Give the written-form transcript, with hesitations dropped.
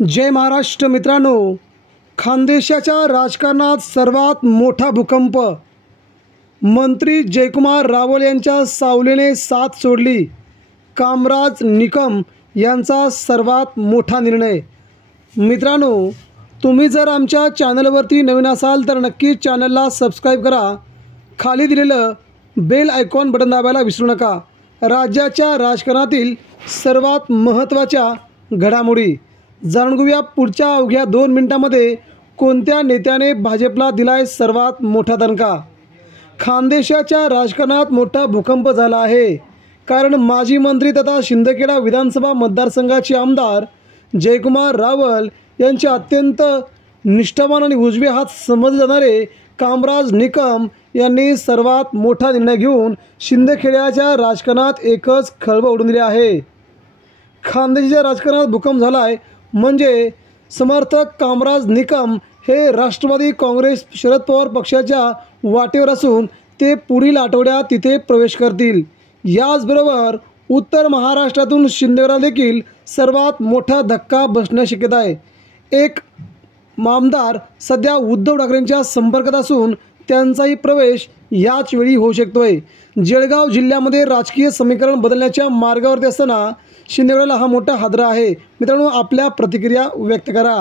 जय महाराष्ट्र मित्रांनो, खानदेशाच्या राजकारणात सर्वात मोठा भूकंप. मंत्री जयकुमार रावल यांच्या सावलीने साथ सोडली. कामराज निकम यांचा सर्वात मोठा निर्णय. मित्रांनो, तुम्ही जर आमच्या चॅनलवरती नवीन असाल तर नक्की चॅनलला सबस्क्राईब करा. खाली दिलेलं बेल आयकॉन बटन दाबायला विसरू नका. राज्याच्या राजकारणातील सर्वात महत्त्वाच्या घडामोडी जाणून घेऊया पुढच्या अवघ्या 2 मिनिटांमध्ये. कोणत्या नेत्याने भाजपला दिलाय सर्वात मोठा दणका? खानदेशाच्या राजकारणात मोठा भूकंप झाला आहे. कारण माजी मंत्री तथा शिंदखेडा विधानसभा मतदारसंघाचे आमदार जयकुमार रावल यांचे अत्यंत निष्ठावान आणि उजवे हात समजले जाणारे कामराज निकम यांनी सर्वात मोठा निर्णय घेऊन शिंदखेड्याच्या राजकारणात एकच खळबळ उडवून दिली आहे. खानदेशाच्या राजकारणात भूकंप झाला आहे. म्हणजे समर्थक कामराज निकम हे राष्ट्रवादी काँग्रेस शरद पवार पक्षाच्या वाटेवर असून ते पुढील आठवड्यात तिथे प्रवेश करतील. याचबरोबर उत्तर महाराष्ट्रातून शिंदेगडाला देखील सर्वात मोठा धक्का बसण्याची शक्यता आहे. एक आमदार सध्या उद्धव ठाकरेंच्या संपर्कात असून त्यांचाही प्रवेश याच वेळी होऊ शकतोय. जळगाव जिल्ह्यामध्ये राजकीय समीकरण बदलण्याच्या मार्गावरती असताना शिंदेगडाला हा मोठा हादरा आहे. मित्रांनो, आपल्या प्रतिक्रिया व्यक्त करा.